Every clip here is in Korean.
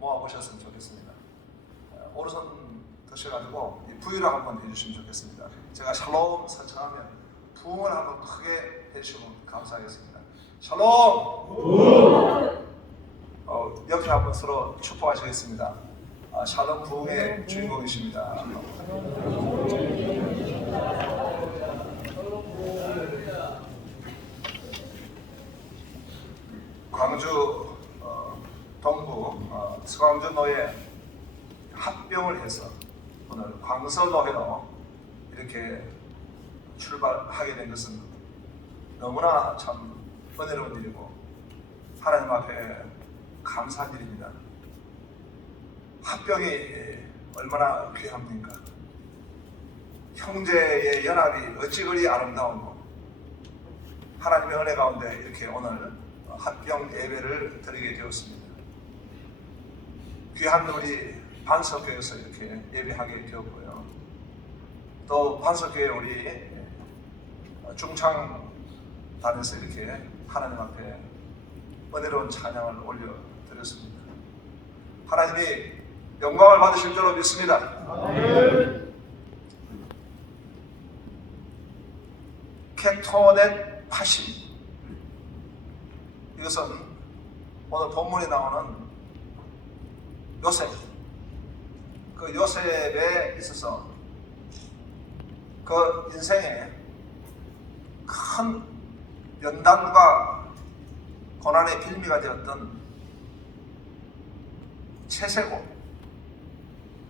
모아보셨으면 좋겠습니다. 오른손 드셔가지고 이 부위를 한번 해주시면 좋겠습니다. 제가 샬롬 선창하면 부흥을 한번 크게 해주시면 감사하겠습니다. 샬롬! 옆에 한번 서로 축복하시겠습니다. 샬롬 부흥의 주인공이십니다. 광주 동구 서광주노회 합병을 해서 오늘 광서노회로 이렇게 출발하게 된 것은 너무나 참 은혜로운 일이고 하나님 앞에 감사한 일입니다. 합병이 얼마나 귀합니까? 형제의 연합이 어찌 그리 아름다운고 하나님의 은혜 가운데 이렇게 오늘 합병 예배를 드리게 되었습니다. 귀한 우리 반석교회에서 이렇게 예배하게 되었고요. 또 반석교회 우리 중창단에서 이렇게 하나님 앞에 은혜로운 찬양을 올려드렸습니다. 하나님이 영광을 받으실 줄로 믿습니다. 아멘. 케토넷 80 이것은 오늘 본문에 나오는 요셉, 그 요셉에 있어서 그 인생에 큰 연단과 고난의 빌미가 되었던 채세고,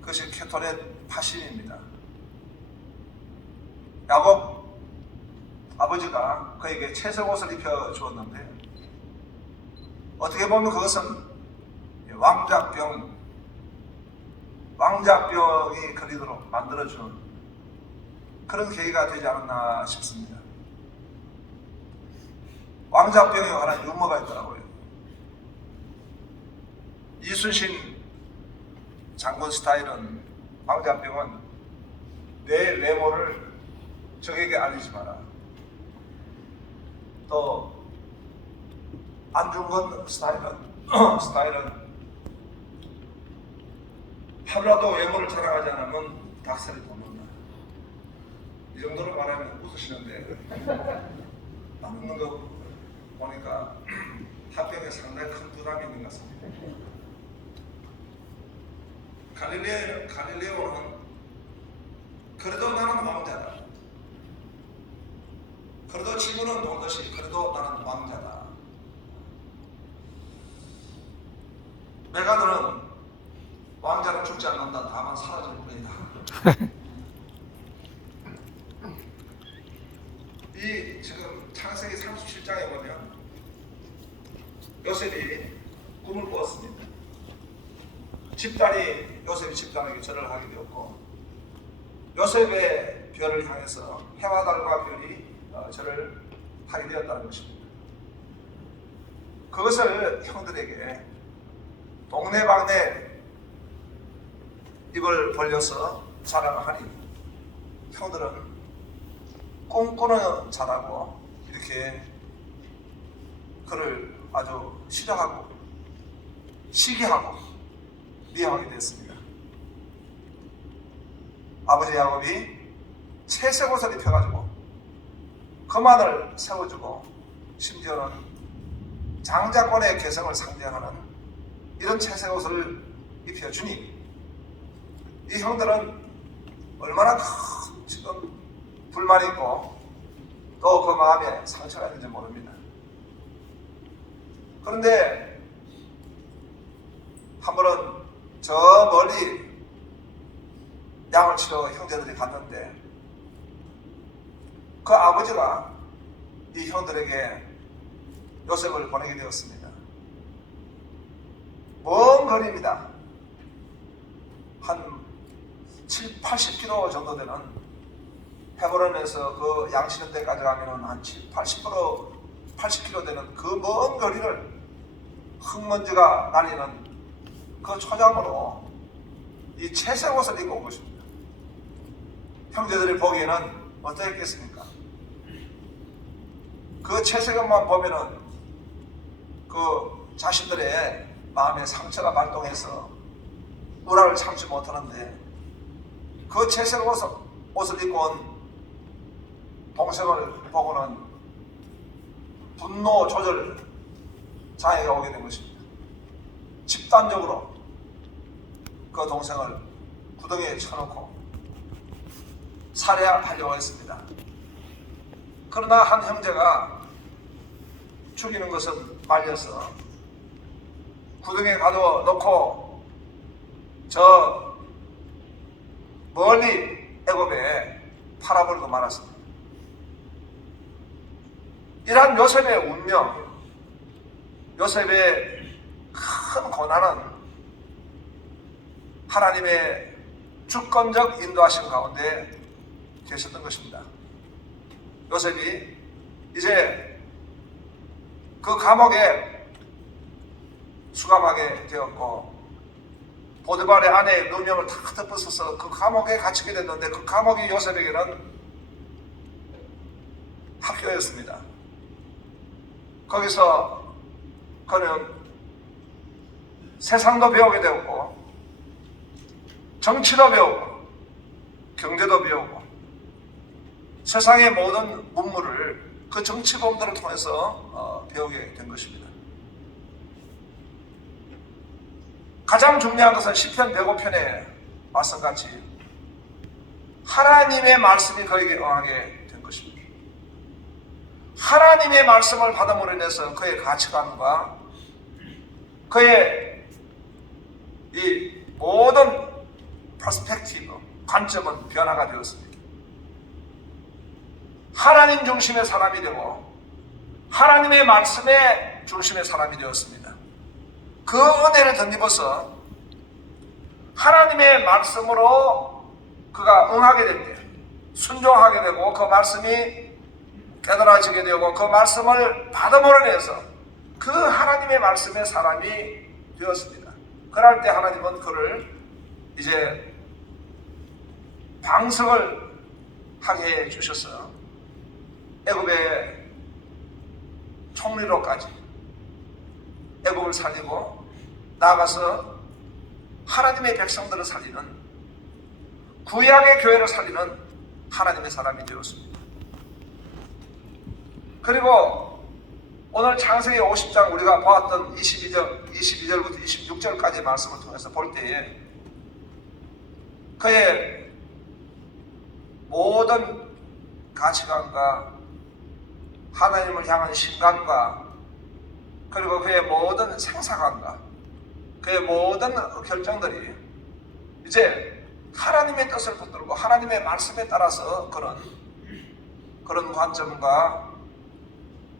그것이 케토넷 80입니다. 야곱 아버지가 그에게 채색옷을 입혀 주었는데 어떻게 보면 그것은 왕자병이 걸리도록 만들어준 그런 계기가 되지 않았나 싶습니다. 왕자병에 관한 유머가 있더라고요. 이순신 장군 스타일은 왕자병은 내 외모를 적에게 알리지 마라. 또 안중근 스타일은 하루라도 외모를 자랑하지 않으면 닭살이 돋는다. 이 정도로 말하면 웃으시는데 웃는 거 보니까 합병에 상당히 큰 부담이 있는 것 같습니다. 갈릴레오는 그래도 나는 왕자다. 그래도 지구는 돌듯이 그래도 나는 왕자다. 메가드는 왕자는 죽지 않는다. 다만 사라질 뿐이다. 이 지금 창세기 37장에 보면 요셉이 꿈을 꾸었습니다. 집단이 요셉이 집단에게 절을 하게 되었고 요셉의 별을 향해서 해와 달과 별이 절을 하게 되었다는 것입니다. 그것을 형들에게 동네방네 입을 벌려서 자랑을 하니 형들은 꿈꾸는 자라고 이렇게 그를 아주 싫어하고 시기하고 미워하게 됐습니다. 아버지 야곱이 채색옷을 입혀가지고 거만을 세워주고 심지어는 장자권의 개성을 상징하는 이런 채색옷을 입혀주니 이 형들은 얼마나 큰 지금 불만이 있고 또 그 마음에 상처가 있는지 모릅니다. 그런데 한 번은 저 멀리 양을 치러 형제들이 갔는데 그 아버지가 이 형들에게 요셉을 보내게 되었습니다. 먼 거리입니다. 한 70-80km 정도 되는 헤브론에서 그 양치는 데까지 가면 한 80km 되는 그 먼 거리를 흙먼지가 날리는 그 초장으로 이 채색옷을 입고 온 것입니다. 형제들이 보기에는 어떠했겠습니까? 그 채색옷만 보면은 그 자신들의 마음의 상처가 발동해서 우라를 참지 못하는데 그 채색 옷을 입고 온 동생을 보고는 분노 조절 장애가 오게 된 것입니다. 집단적으로 그 동생을 구덩이에 쳐놓고 살해하려고 했습니다. 그러나 한 형제가 죽이는 것은 말려서 구덩이에 가둬놓고 저 멀리 애굽에 팔아버리고 말았습니다. 이러한 요셉의 운명, 요셉의 큰 고난은 하나님의 주권적 인도하심 가운데 계셨던 것입니다. 요셉이 이제 그 감옥에 수감하게 되었고 보디발의 아내의 누명을 다 덮어서서 그 감옥에 갇히게 됐는데 그 감옥이 요셉에게는 학교였습니다. 거기서 그는 세상도 배우게 되었고 정치도 배우고 경제도 배우고 세상의 모든 문물을 그 정치범들을 통해서 배우게 된 것입니다. 가장 중요한 것은 시편 105편의 말씀같이 하나님의 말씀이 그에게 응하게 된 것입니다. 하나님의 말씀을 받음으로 인해서 그의 가치관과 그의 이 모든 퍼스펙티브, 관점은 변화가 되었습니다. 하나님 중심의 사람이 되고 하나님의 말씀의 중심의 사람이 되었습니다. 그 은혜를 덧입어서 하나님의 말씀으로 그가 응하게 됩니다. 순종하게 되고 그 말씀이 깨달아지게 되고 그 말씀을 받음으로 인해서 그 하나님의 말씀의 사람이 되었습니다. 그럴 때 하나님은 그를 이제 방석을 하게 해주셔서 애굽의 총리로까지 애굽을 살리고 나아가서 하나님의 백성들을 살리는 구약의 교회를 살리는 하나님의 사람이 되었습니다. 그리고 오늘 창세기 50장 우리가 보았던 22절부터 26절까지 말씀을 통해서 볼 때에 그의 모든 가치관과 하나님을 향한 신간과 그리고 그의 모든 생사관과 그의 모든 결정들이 이제 하나님의 뜻을 붙들고 하나님의 말씀에 따라서 그런 관점과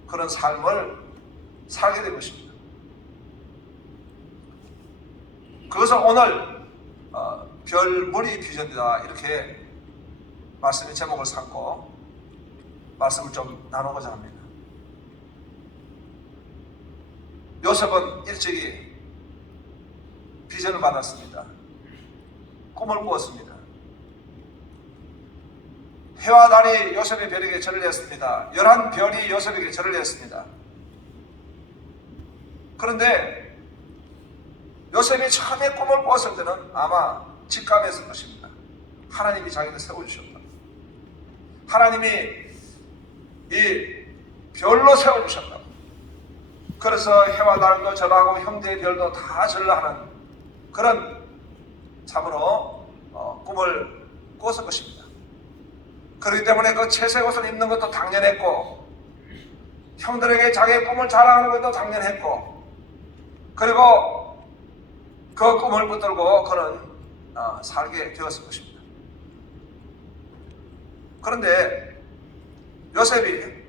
그런 삶을 살게 된 것입니다. 그것은 오늘 별무리 비전이다 이렇게 말씀의 제목을 삼고 말씀을 좀 나누고자 합니다. 요셉은 일찍이 비전을 받았습니다. 꿈을 꾸었습니다. 해와 달이 요셉의 별에게 절을 했습니다. 11별이 요셉에게 절을 했습니다. 그런데 요셉이 처음에 꿈을 꾸었을 때는 아마 직감했을 것입니다. 하나님이 자기를 세워주셨다. 하나님이 이 별로 세워주셨다. 그래서 해와 달도 절하고 형제의 별도 다 절하는 그런 참으로 꿈을 꾸었을 것입니다. 그렇기 때문에 그 채색 옷을 입는 것도 당연했고 형들에게 자기의 꿈을 자랑하는 것도 당연했고 그리고 그 꿈을 붙들고 그는 살게 되었을 것입니다. 그런데 요셉이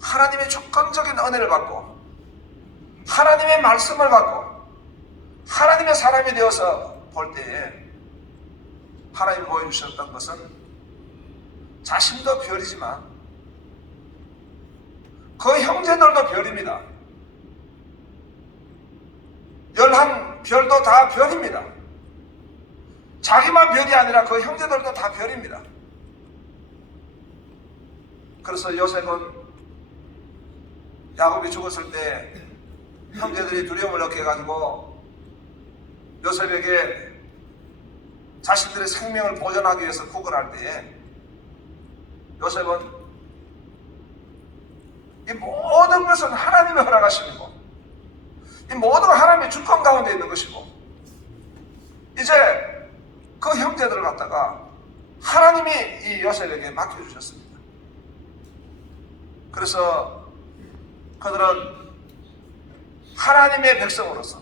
하나님의 주권적인 은혜를 받고 하나님의 말씀을 받고 하나님의 사람이 되어서 볼 때에 하나님이 보여주셨던 것은 자신도 별이지만 그 형제들도 별입니다. 11별도 다 별입니다. 자기만 별이 아니라 그 형제들도 다 별입니다. 그래서 요셉은 야곱이 죽었을 때 형제들이 두려움을 얻게 해가지고 요셉에게 자신들의 생명을 보존하기 위해서 구걸할 때에 요셉은 이 모든 것은 하나님이 허락하시는 것, 이 모든 건 하나님의 주권 가운데 있는 것이고, 이제 그 형제들을 갖다가 하나님이 이 요셉에게 맡겨주셨습니다. 그래서 그들은 하나님의 백성으로서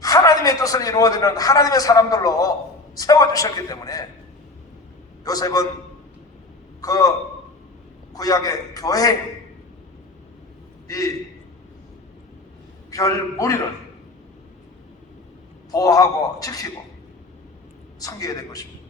하나님의 뜻을 이루어지는 하나님의 사람들로 세워주셨기 때문에 요셉은 그 구약의 교회 이 별 무리를 보호하고 지키고 섬기게 된 것입니다.